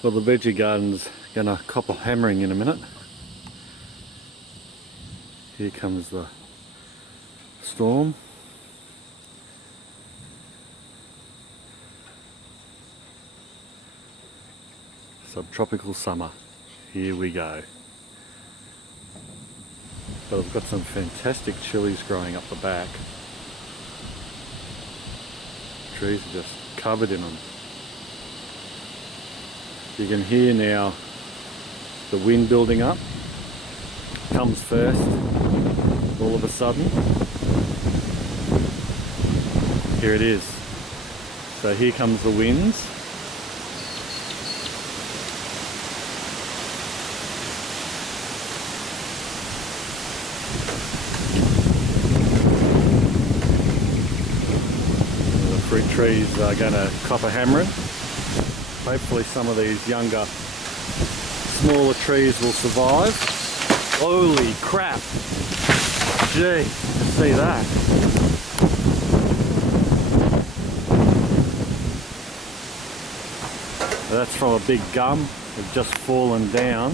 Well, the veggie garden's gonna cop a hammering in a minute. Here comes the storm. Subtropical summer. Here we go. But I've got some fantastic chilies growing up the back. Trees are just covered in them. You can hear now the wind building up. Comes first, all of a sudden. Here it is. So here comes the winds. The fruit trees are going to cop a hammering. Hopefully some of these younger, smaller trees will survive. Holy crap! Gee, see that? That's from a big gum. It's just fallen down.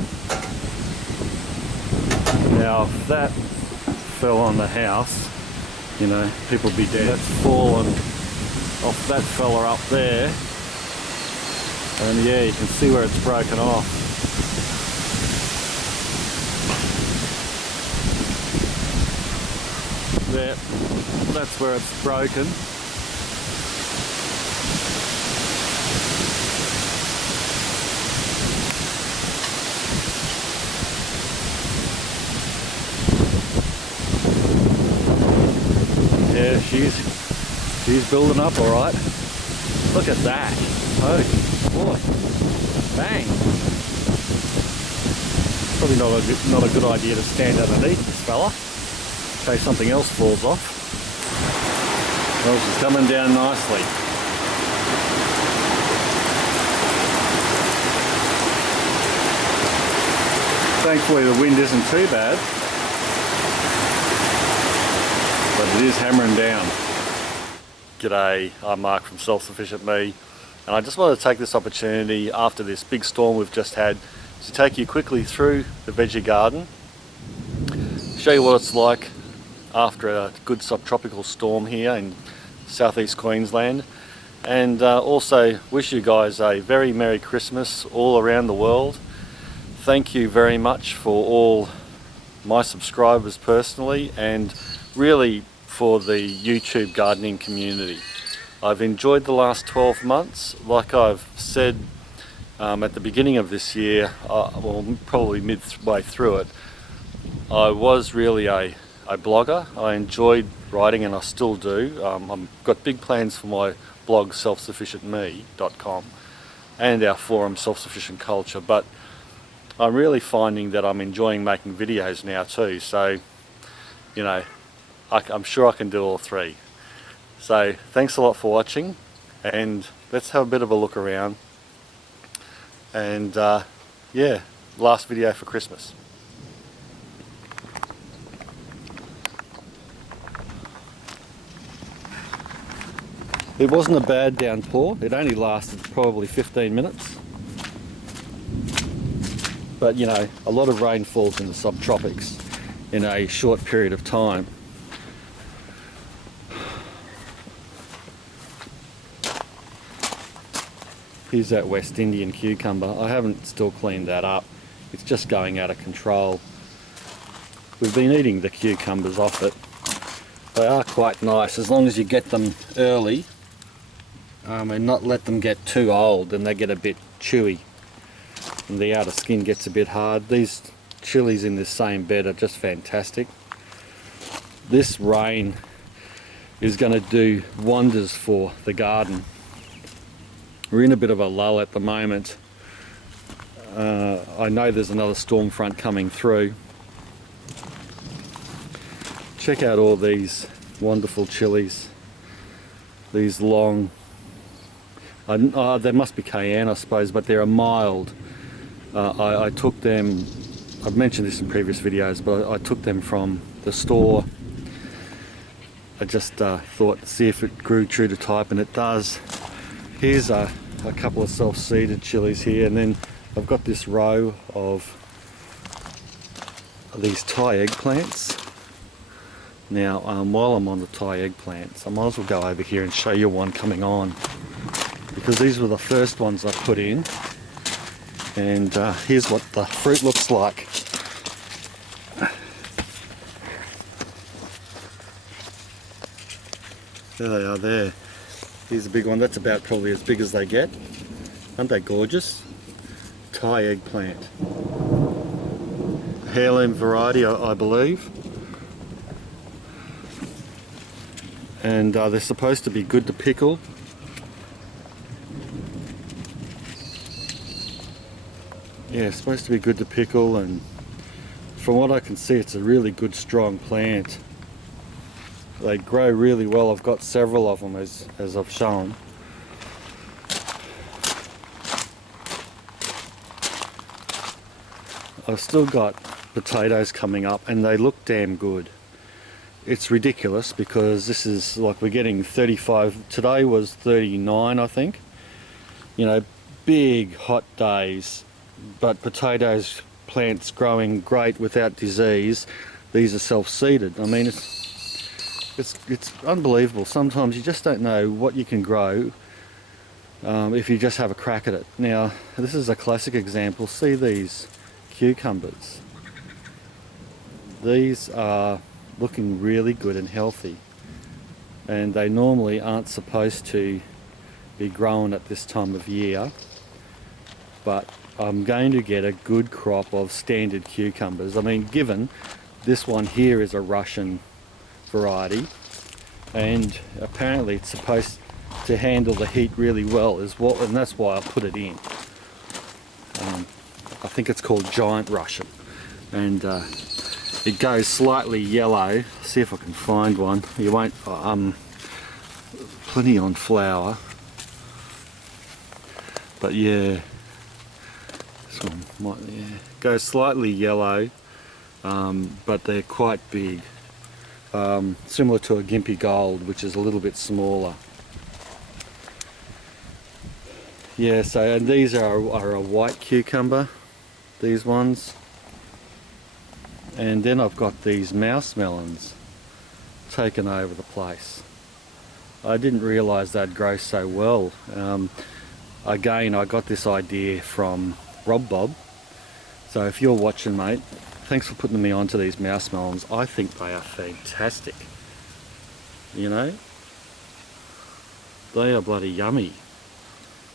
Now if that fell on the house, you know, people would be dead. That's fallen off that fella up there. And yeah, you can see where it's broken off. There, that's where it's broken. Yeah, she's building up all right. Look at that. Oh. Boy, bang! Probably not a good idea to stand underneath this fella in case something else falls off. Well, she's coming down nicely. Thankfully the wind isn't too bad, but it is hammering down. G'day, I'm Mark from Self-Sufficient Me. And I just wanted to take this opportunity after this big storm we've just had to take you quickly through the veggie garden, show you what it's like after a good subtropical storm here in southeast Queensland, and also wish you guys a very Merry Christmas all around the world. Thank you very much for all my subscribers personally, and really for the YouTube gardening community. I've enjoyed the last 12 months. Like I've said at the beginning of this year, well, probably midway through it, I was really a blogger. I enjoyed writing, and I still do. I've got big plans for my blog selfsufficientme.com and our forum Self-Sufficient Culture, but I'm really finding that I'm enjoying making videos now too, so you know, I'm sure I can do all three. So thanks a lot for watching, and let's have a bit of a look around. And yeah, last video for Christmas. It wasn't a bad downpour. It only lasted probably 15 minutes. But you know, a lot of rain falls in the subtropics in a short period of time. Here's that West Indian cucumber. I haven't still cleaned that up. It's just going out of control. We've been eating the cucumbers off it. They are quite nice as long as you get them early and not let them get too old, and they get a bit chewy and the outer skin gets a bit hard. These chilies in this same bed are just fantastic. This rain is going to do wonders for the garden. We're in a bit of a lull at the moment. I know there's another storm front coming through. Check out all these wonderful chilies. These long, they must be cayenne I suppose, but they're a mild. I took them, I've mentioned this in previous videos, but I took them from the store. I just thought, see if it grew true to type, and it does. Here's a a couple of self-seeded chilies here, and then I've got this row of these Thai eggplants. Now, while I'm on the Thai eggplants, I might as well go over here and show you one coming on, because these were the first ones I put in, and here's what the fruit looks like. There they are there. Here's a big one. That's about probably as big as they get. Aren't they gorgeous? Thai eggplant. Heirloom variety, I believe. And they're supposed to be good to pickle. Yeah, supposed to be good to pickle, and from what I can see, it's a really good strong plant. They grow really well. I've got several of them as I've shown. I've still got potatoes coming up, and they look damn good. It's ridiculous because this is like we're getting 35. Today was 39, I think. You know, big hot days, but potatoes plants growing great without disease. These are self-seeded. I mean, it's unbelievable. Sometimes you just don't know what you can grow if you just have a crack at it. Now, this is a classic example. See these cucumbers. These are looking really good and healthy, and they normally aren't supposed to be grown at this time of year, but I'm going to get a good crop of standard cucumbers. I mean, given this one here is a Russian variety, and apparently it's supposed to handle the heat really well as well, and that's why I put it in. I think it's called Giant Russian, and it goes slightly yellow. See if I can find one. You won't. Plenty on flower, but yeah, this one might. Yeah, goes slightly yellow, but they're quite big. Similar to a Gimpy Gold, which is a little bit smaller. Yeah, so and these are a white cucumber, these ones. And then I've got these mouse melons taken over the place. I didn't realise they'd grow so well. Again, I got this idea from Rob Bob. So if you're watching, mate, thanks for putting me onto these mouse melons. I think they are fantastic. You know, they are bloody yummy.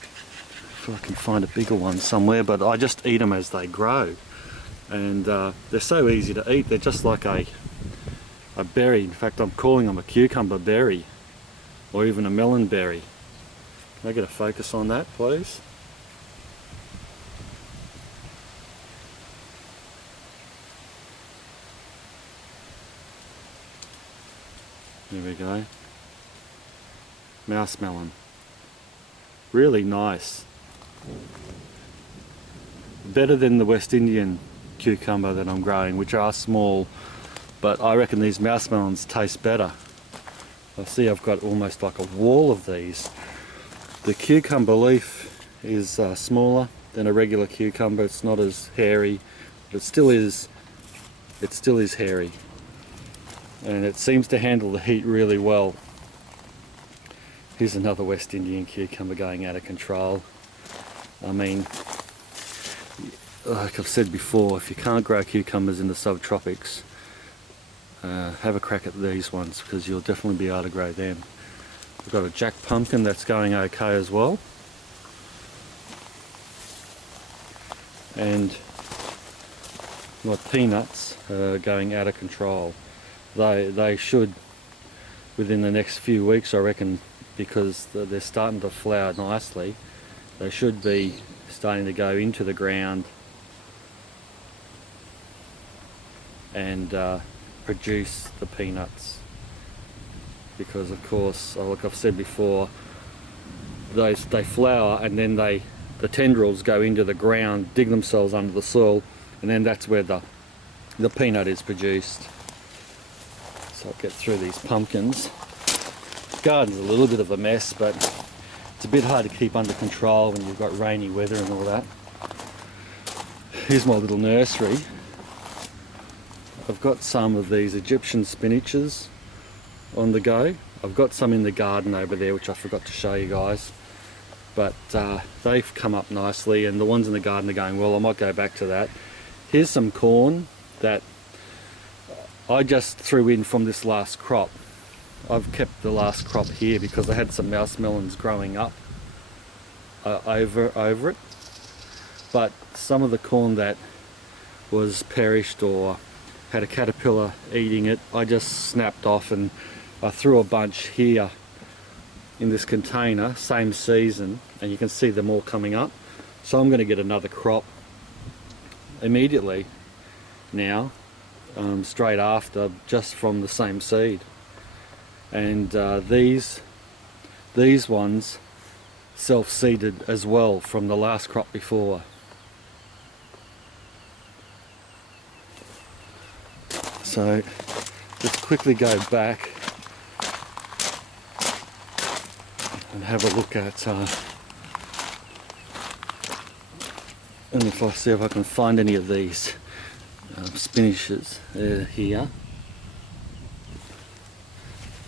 If I can find a bigger one somewhere, but I just eat them as they grow. And they're so easy to eat. They're just like a berry. In fact, I'm calling them a cucumber berry, or even a melon berry. Can I get a focus on that, please? There we go. Mouse melon. Really nice. Better than the West Indian cucumber that I'm growing, which are small, but I reckon these mouse melons taste better. I see I've got almost like a wall of these. The cucumber leaf is smaller than a regular cucumber. It's not as hairy, but it still is hairy, and it seems to handle the heat really well. Here's another West Indian cucumber going out of control. I mean, like I've said before, if you can't grow cucumbers in the subtropics, have a crack at these ones, because you'll definitely be able to grow them. We've got a jack pumpkin that's going okay as well. And my peanuts are going out of control. They should, within the next few weeks, I reckon, because they're starting to flower nicely, they should be starting to go into the ground and produce the peanuts, because of course, like I've said before, they flower, and then the tendrils go into the ground, dig themselves under the soil, and then that's where the peanut is produced. So I'll get through these pumpkins. The garden's a little bit of a mess, but It's a bit hard to keep under control when you've got rainy weather and all that. Here's my little nursery. I've got some of these Egyptian spinaches on the go. I've got some in the garden over there which I forgot to show you guys, but they've come up nicely, and the ones in the garden are going well. I might go back to that. Here's some corn that I just threw in from this last crop. I've kept the last crop here because I had some mouse melons growing up over it, but some of the corn that was perished or had a caterpillar eating it, I just snapped off, and I threw a bunch here in this container, same season, and you can see them all coming up. So I'm going to get another crop immediately now, straight after, just from the same seed. And these ones self-seeded as well from the last crop before. So let's quickly go back and have a look at and if I see if I can find any of these spinaches here.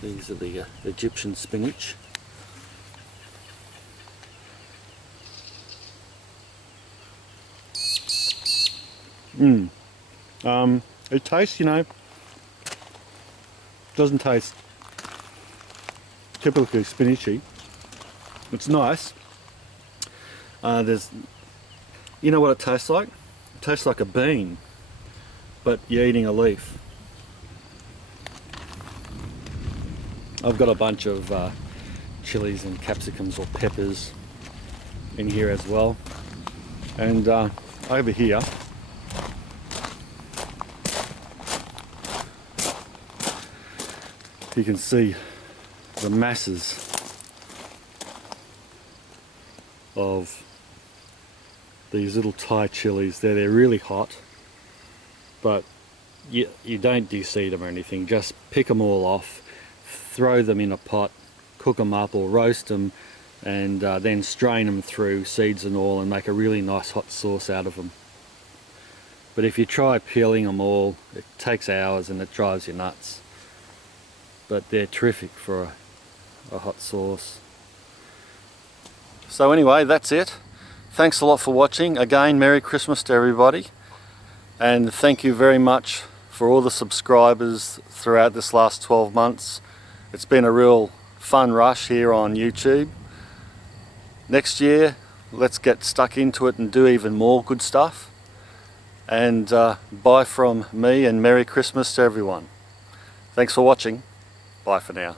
These are the Egyptian spinach. It tastes, you know, doesn't taste typically spinachy. It's nice. You know what it tastes like? It tastes like a bean, but you're eating a leaf. I've got a bunch of chilies and capsicums or peppers in here as well. And over here, you can see the masses of these little Thai chilies. They're really hot, but you don't de-seed them or anything. Just pick them all off, throw them in a pot, cook them up or roast them, and then strain them through seeds and all and make a really nice hot sauce out of them. But if you try peeling them all, it takes hours and it drives you nuts. But they're terrific for a hot sauce. So anyway, that's it. Thanks a lot for watching. Again, Merry Christmas to everybody. And thank you very much for all the subscribers throughout this last 12 months. It's been a real fun rush here on YouTube. Next year, let's get stuck into it and do even more good stuff. And bye from me, and Merry Christmas to everyone. Thanks for watching. Bye for now.